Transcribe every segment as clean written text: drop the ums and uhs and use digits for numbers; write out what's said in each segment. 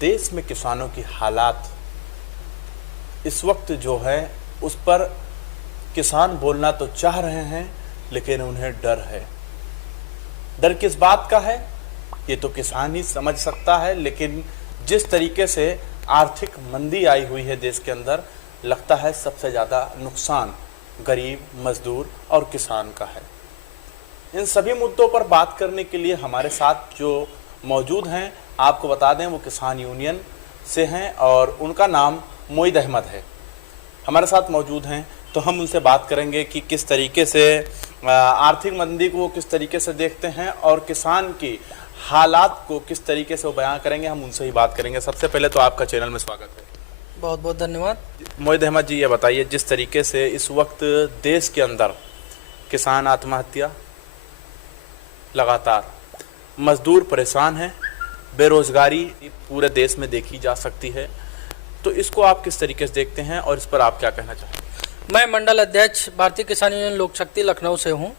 देश में किसानों की हालात इस वक्त जो है उस पर किसान बोलना तो चाह रहे हैं, लेकिन उन्हें डर है। डर किस बात का है ये तो किसान ही समझ सकता है, लेकिन जिस तरीके से आर्थिक मंदी आई हुई है देश के अंदर, लगता है सबसे ज़्यादा नुकसान गरीब, मजदूर और किसान का है। इन सभी मुद्दों पर बात करने के लिए हमारे साथ जो मौजूद हैं, आपको बता दें वो किसान यूनियन से हैं और उनका नाम मोईद अहमद है। हमारे साथ मौजूद हैं, तो हम उनसे बात करेंगे कि किस तरीके से आर्थिक मंदी को किस तरीके से देखते हैं और किसान की हालात को किस तरीके से वो बयां करेंगे। हम उनसे ही बात करेंगे। सबसे पहले तो आपका चैनल में स्वागत है। बहुत बहुत धन्यवाद। मोईद अहमद जी, ये बताइए, जिस तरीके से इस वक्त देश के अंदर किसान आत्महत्या लगातार, मजदूर परेशान हैं, बेरोजगारी पूरे देश में देखी जा सकती है, तो इसको आप किस तरीके से देखते हैं और इस पर आप क्या कहना चाहेंगे? मैं मंडल अध्यक्ष भारतीय किसान यूनियन लोक शक्ति लखनऊ से हूं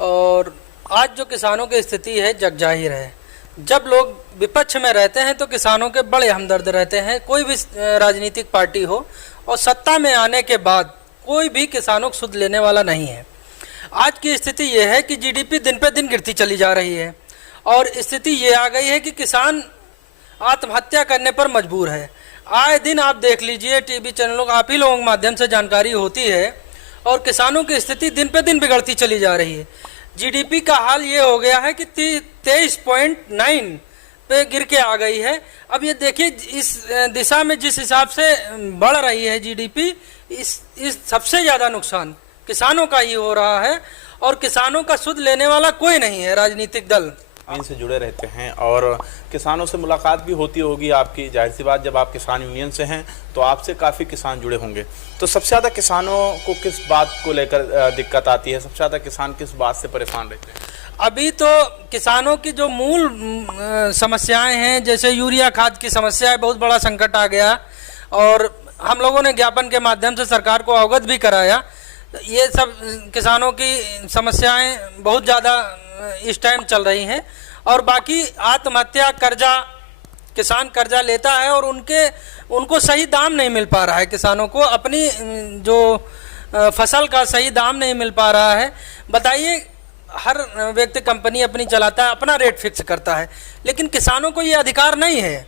और आज जो किसानों की स्थिति है जगजाहिर है। जब लोग विपक्ष में रहते हैं तो किसानों के बड़े हमदर्द रहते हैं, कोई भी राजनीतिक पार्टी हो, और सत्ता में आने के बाद कोई भी किसानों को सुध लेने वाला नहीं है। आज की स्थिति ये है कि जीडीपी दिन पे दिन गिरती चली जा रही है और स्थिति ये आ गई है कि किसान आत्महत्या करने पर मजबूर है। आए दिन आप देख लीजिए, टीवी चैनलों का आप ही लोगों के माध्यम से जानकारी होती है और किसानों की स्थिति दिन पे दिन बिगड़ती चली जा रही है। जीडीपी का हाल ये हो गया है कि 23.9 पे गिर के आ गई है। अब ये देखिए, इस दिशा में जिस हिसाब से बढ़ रही है जीडीपी, इस सबसे ज़्यादा नुकसान किसानों का ही हो रहा है और किसानों का सुध लेने वाला कोई नहीं है। राजनीतिक दल इनसे जुड़े रहते हैं और किसानों से मुलाकात भी होती होगी आपकी, जाहिर सी बात, जब आप किसान यूनियन से हैं तो आपसे काफ़ी किसान जुड़े होंगे। तो सबसे ज़्यादा किसानों को किस बात को लेकर दिक्कत आती है? सबसे ज़्यादा किसान किस बात से परेशान रहते हैं? अभी तो किसानों की जो मूल समस्याएं हैं, जैसे यूरिया खाद की समस्या है, बहुत बड़ा संकट आ गया और हम लोगों ने ज्ञापन के माध्यम से सरकार को अवगत भी कराया। ये सब किसानों की समस्याएं बहुत ज़्यादा इस टाइम चल रही हैं और बाकी आत्महत्या, कर्जा, किसान कर्जा लेता है और उनको सही दाम नहीं मिल पा रहा है। किसानों को अपनी जो फसल का सही दाम नहीं मिल पा रहा है। बताइए, हर व्यक्ति कंपनी अपनी चलाता है, अपना रेट फिक्स करता है, लेकिन किसानों को ये अधिकार नहीं है।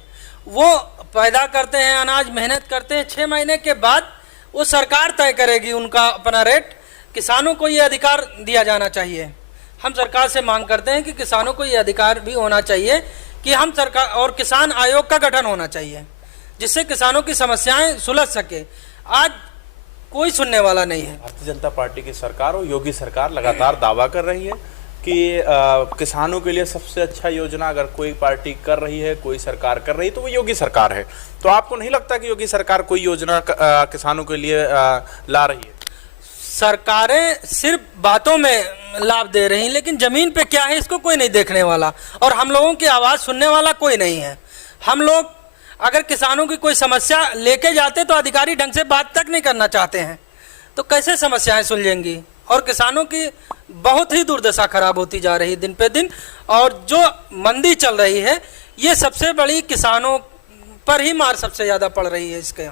वो पैदा करते हैं अनाज, मेहनत करते हैं, 6 महीने के बाद वो सरकार तय करेगी उनका अपना रेट। किसानों को ये अधिकार दिया जाना चाहिए। हम सरकार से मांग करते हैं कि किसानों को ये अधिकार भी होना चाहिए कि हम सरकार और किसान आयोग का गठन होना चाहिए, जिससे किसानों की समस्याएं सुलझ सके। आज कोई सुनने वाला नहीं है। भारतीय जनता पार्टी की सरकार और योगी सरकार लगातार दावा कर रही है कि किसानों के लिए सबसे अच्छा योजना अगर कोई पार्टी कर रही है, कोई सरकार कर रही है, तो वो योगी सरकार है। तो आपको नहीं लगता कि योगी सरकार कोई योजना किसानों के लिए ला रही है? सरकारें सिर्फ बातों में लाभ दे रही हैं, लेकिन जमीन पे क्या है इसको कोई नहीं देखने वाला और हम लोगों की आवाज़ सुनने वाला कोई नहीं है। हम लोग अगर किसानों की कोई समस्या लेके जाते तो अधिकारी ढंग से बात तक नहीं करना चाहते हैं, तो कैसे समस्याएं सुलझेंगी? और किसानों की बहुत ही दुर्दशा खराब होती जा रही है दिन पे दिन, और जो मंदी चल रही है ये सबसे बड़ी किसानों पर ही मार सबसे ज़्यादा पड़ रही है इसके।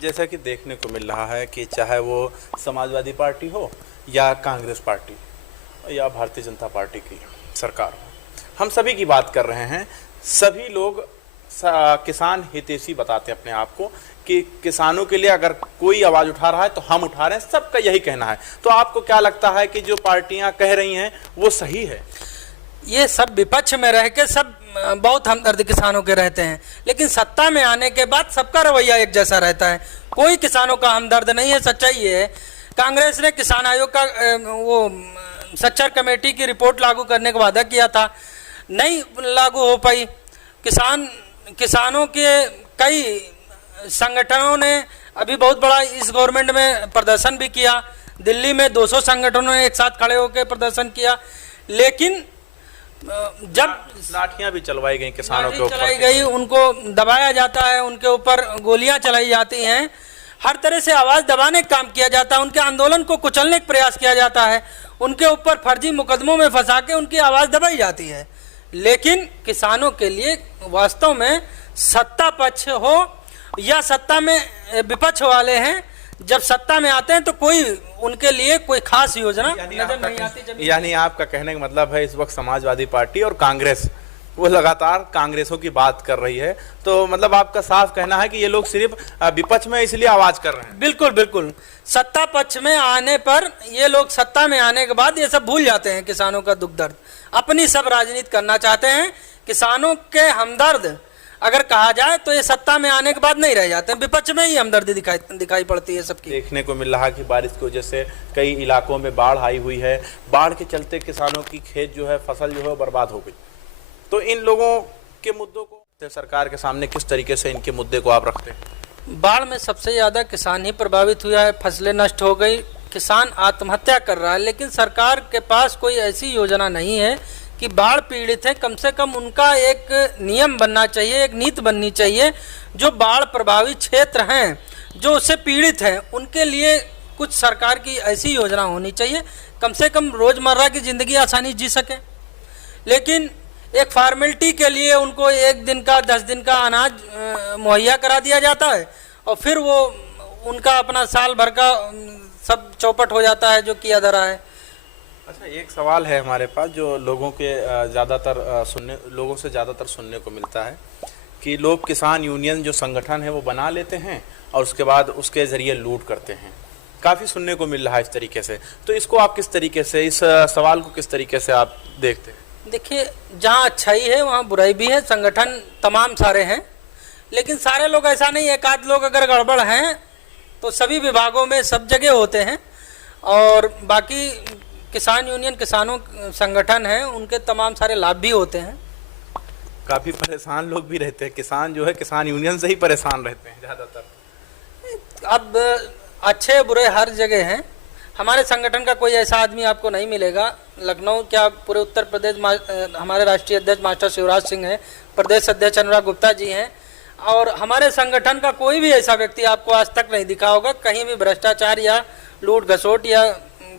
जैसा कि देखने को मिल रहा है कि चाहे वो समाजवादी पार्टी हो या कांग्रेस पार्टी या भारतीय जनता पार्टी की सरकार हो, हम सभी की बात कर रहे हैं। सभी लोग किसान हितैषी बताते हैं अपने आप को कि किसानों के लिए अगर कोई आवाज़ उठा रहा है तो हम उठा रहे हैं, सबका यही कहना है। तो आपको क्या लगता है कि जो पार्टियां कह रही हैं वो सही है? ये सब विपक्ष में रह के सब बहुत हमदर्द किसानों के रहते हैं, लेकिन सत्ता में आने के बाद सबका रवैया एक जैसा रहता है। कोई किसानों का हमदर्द नहीं है। सच्चाई ये है, कांग्रेस ने किसान आयोग का वो सच्चर कमेटी की रिपोर्ट लागू करने का वादा किया था, नहीं लागू हो पाई। किसानों के कई संगठनों ने अभी बहुत बड़ा इस गवर्नमेंट में प्रदर्शन भी किया। दिल्ली में 200 संगठनों ने एक साथ खड़े होकर प्रदर्शन किया, लेकिन जब लाठियां भी चलवाई गई किसानों के ऊपर, चलाई गई, उनको दबाया जाता है, उनके ऊपर गोलियां चलाई जाती हैं, हर तरह से आवाज़ दबाने का काम किया जाता है, उनके आंदोलन को कुचलने का प्रयास किया जाता है, उनके ऊपर फर्जी मुकदमों में फंसा के उनकी आवाज़ दबाई जाती है। लेकिन किसानों के लिए वास्तव में सत्ता पक्ष हो या सत्ता में विपक्ष वाले हैं, जब सत्ता में आते हैं तो कोई उनके लिए कोई खास योजना नजर नहीं आती। यानी आपका कहने का मतलब है इस वक्त समाजवादी पार्टी और कांग्रेस वो लगातार कांग्रेसों की बात कर रही है, तो मतलब आपका साफ कहना है कि ये लोग सिर्फ विपक्ष में इसलिए आवाज कर रहे हैं। बिल्कुल बिल्कुल, सत्ता पक्ष में आने पर ये लोग सत्ता में आने के बाद ये सब भूल जाते हैं, किसानों का दुख दर्द, अपनी सब राजनीति करना चाहते हैं। किसानों के हमदर्द अगर कहा जाए तो ये सत्ता में आने के बाद नहीं रह जाते हैं, विपक्ष में ही हमदर्दी दिखाई पड़ती है सबकी। देखने को मिल रहा है कि बारिश की वजह से कई इलाकों में बाढ़ आई हुई है, बाढ़ के चलते किसानों की खेत जो है, फसल जो है बर्बाद हो गई। तो इन लोगों के मुद्दों को सरकार के सामने किस तरीके से इनके मुद्दे को आप रखते हैं? बाढ़ में सबसे ज्यादा किसान ही प्रभावित हुआ है, फसलें नष्ट हो गई, किसान आत्महत्या कर रहा है, लेकिन सरकार के पास कोई ऐसी योजना नहीं है कि बाढ़ पीड़ित है, कम से कम उनका एक नियम बनना चाहिए, एक नीति बननी चाहिए, जो बाढ़ प्रभावित क्षेत्र हैं, जो उससे पीड़ित हैं, उनके लिए कुछ सरकार की ऐसी योजना होनी चाहिए, कम से कम रोजमर्रा की जिंदगी आसानी जी सके। लेकिन एक फॉर्मेलिटी के लिए उनको 1 दिन का 10 दिन का अनाज मुहैया करा दिया जाता है और फिर वो उनका अपना साल भर का सब चौपट हो जाता है जो किया जा रहा है। अच्छा, एक सवाल है हमारे पास जो लोगों से ज़्यादातर सुनने को मिलता है कि लोग किसान यूनियन जो संगठन है वो बना लेते हैं और उसके बाद उसके ज़रिए लूट करते हैं, काफ़ी सुनने को मिल रहा है इस तरीके से। तो इसको आप किस तरीके से, इस सवाल को किस तरीके से आप देखते हैं? देखिए, जहाँ अच्छाई है वहाँ बुराई भी है, संगठन तमाम सारे हैं, लेकिन सारे लोग ऐसा नहीं है, एक आध लोग अगर गड़बड़ हैं तो सभी विभागों में सब जगह होते हैं, और बाकी किसान यूनियन किसानों संगठन है, उनके तमाम सारे लाभ भी होते हैं। काफ़ी परेशान लोग भी रहते हैं, किसान जो है किसान यूनियन से ही परेशान रहते हैं ज़्यादातर। अब अच्छे बुरे हर जगह हैं, हमारे संगठन का कोई ऐसा आदमी आपको नहीं मिलेगा, लखनऊ क्या पूरे उत्तर प्रदेश हमारे राष्ट्रीय अध्यक्ष मास्टर शिवराज सिंह हैं, प्रदेश अध्यक्ष अनुराग गुप्ता जी हैं, और हमारे संगठन का कोई भी ऐसा व्यक्ति आपको आज तक नहीं दिखा होगा कहीं भी भ्रष्टाचार या लूट घसोट या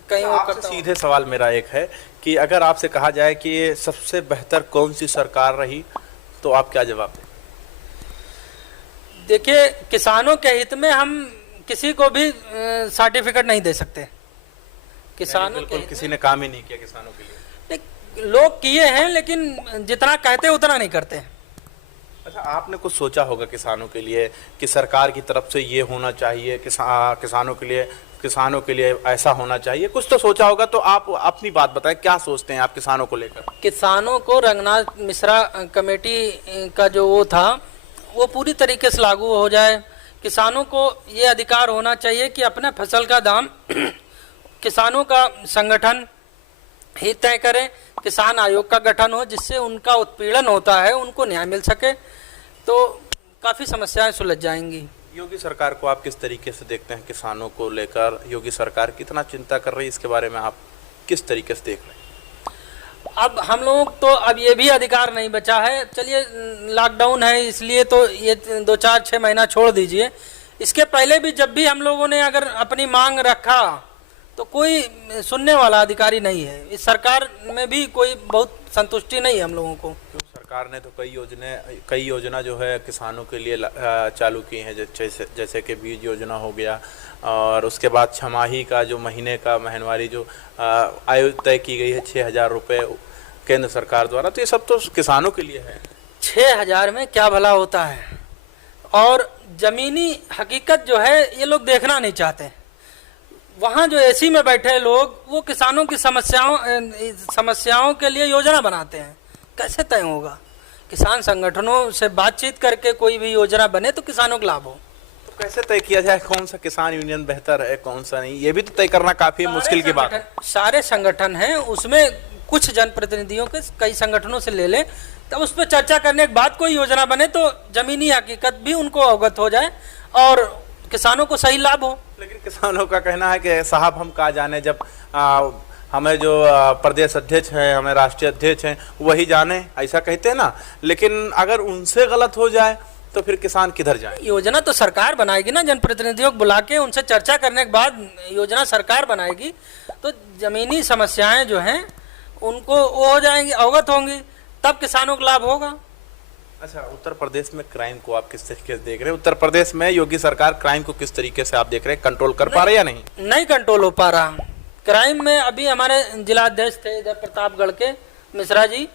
कहीं वो करता। सीधे सवाल मेरा एक है कि अगर आपसे कहा जाए कि ये सबसे बेहतर कौन सी सरकार रही तो आप क्या जवाब दें? देखिए, किसानों के हित में हम किसी को भी सर्टिफिकेट नहीं दे सकते। किसानों के किसी ने काम ही नहीं किया किसानों के लिए। लोग किए हैं लेकिन जितना कहते उतना नहीं करते। अच्छा, आपने कुछ सोचा होगा किसानों के लिए कि सरकार की तरफ से ये होना चाहिए, किसानों के लिए ऐसा होना चाहिए, कुछ तो सोचा होगा, तो आप अपनी बात बताएं, क्या सोचते हैं आप किसानों को लेकर? किसानों को रंगनाथ मिश्रा कमेटी का जो वो था वो पूरी तरीके से लागू हो जाए। किसानों को ये अधिकार होना चाहिए कि अपने फसल का दाम किसानों का संगठन ही तय करे, किसान आयोग का गठन हो जिससे उनका उत्पीड़न होता है उनको न्याय मिल सके, तो काफ़ी समस्याएं सुलझ जाएंगी। योगी सरकार को आप किस तरीके से देखते हैं किसानों को लेकर? योगी सरकार कितना चिंता कर रही है इसके बारे में आप किस तरीके से देख रहे हैं? अब हम लोग तो अब ये भी अधिकार नहीं बचा है, चलिए लॉकडाउन है इसलिए तो ये 2-4-6 महीना छोड़ दीजिए, इसके पहले भी जब भी हम लोगों ने अगर अपनी मांग रखा तो कोई सुनने वाला अधिकारी नहीं है। इस सरकार में भी कोई बहुत संतुष्टि नहीं है हम लोगों को। तो सरकार ने तो कई योजना जो है किसानों के लिए चालू की हैं, जैसे कि बीज योजना हो गया, और उसके बाद छमाही का जो महीने का माहवारी जो आय तय की गई है 6,000 रुपये केंद्र सरकार द्वारा, तो ये सब तो किसानों के लिए है। 6,000 में क्या भला होता है, और जमीनी हकीकत जो है ये लोग देखना नहीं चाहते। वहाँ जो एसी में बैठे लोग वो किसानों की समस्याओं के लिए योजना बनाते हैं, कैसे तय होगा? किसान संगठनों से बातचीत करके कोई भी योजना बने तो किसानों को लाभ हो। तो कैसे तय किया जाए कौन सा किसान यूनियन बेहतर है कौन सा नहीं? ये भी तो तय करना काफी मुश्किल की बात है। सारे संगठन हैं, उसमें कुछ जनप्रतिनिधियों के कई संगठनों से ले ले, तब उस पर चर्चा करने के बाद कोई योजना बने तो जमीनी हकीकत भी उनको अवगत हो जाए और किसानों को सही लाभ हो। लेकिन किसानों का कहना है कि साहब हम कहाँ जाने, जब हमें जो प्रदेश अध्यक्ष हैं, हमें राष्ट्रीय अध्यक्ष हैं वही जाने, ऐसा कहते हैं ना। लेकिन अगर उनसे गलत हो जाए तो फिर किसान किधर जाए? योजना तो सरकार बनाएगी ना, जनप्रतिनिधियों को बुला के उनसे चर्चा करने के बाद योजना सरकार बनाएगी, तो जमीनी समस्याएं जो हैं उनको वो हो जाएंगी, अवगत होंगी, तब किसानों को लाभ होगा। अच्छा, उत्तर प्रदेश में क्राइम को आप किस तरीके से देख रहे हैं? उत्तर प्रदेश में योगी सरकार क्राइम को किस तरीके से आप देख रहे हैं, कंट्रोल कर पा रहे हैं या नहीं? नहीं कंट्रोल हो पा रहा क्राइम में। अभी हमारे जिलाध्यक्ष थे इधर प्रतापगढ़ के मिश्रा जी,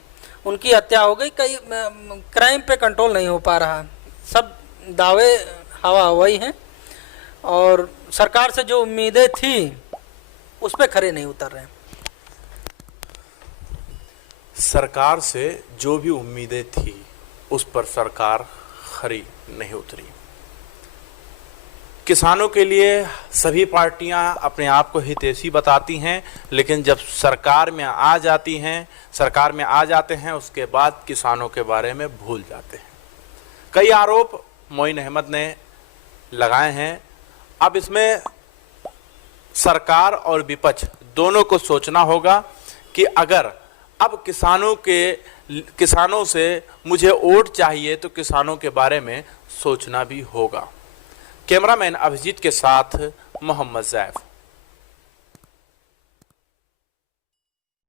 उनकी हत्या हो गई। कई क्राइम पे कंट्रोल नहीं हो पा रहा, सब दावे हवा हवाई हैं और सरकार से जो उम्मीदें थी उस पे खरे नहीं उतर रहे हैं। सरकार से जो भी उम्मीदें थी उस पर सरकार खरी नहीं उतरी। किसानों के लिए सभी पार्टियां अपने आप को हितैषी बताती हैं, लेकिन जब सरकार में आ जाते हैं उसके बाद किसानों के बारे में भूल जाते हैं। कई आरोप मोइन अहमद ने लगाए हैं। अब इसमें सरकार और विपक्ष दोनों को सोचना होगा कि अगर अब किसानों से मुझे वोट चाहिए तो किसानों के बारे में सोचना भी होगा। कैमरामैन अभिजीत के साथ मोहम्मद जैफ।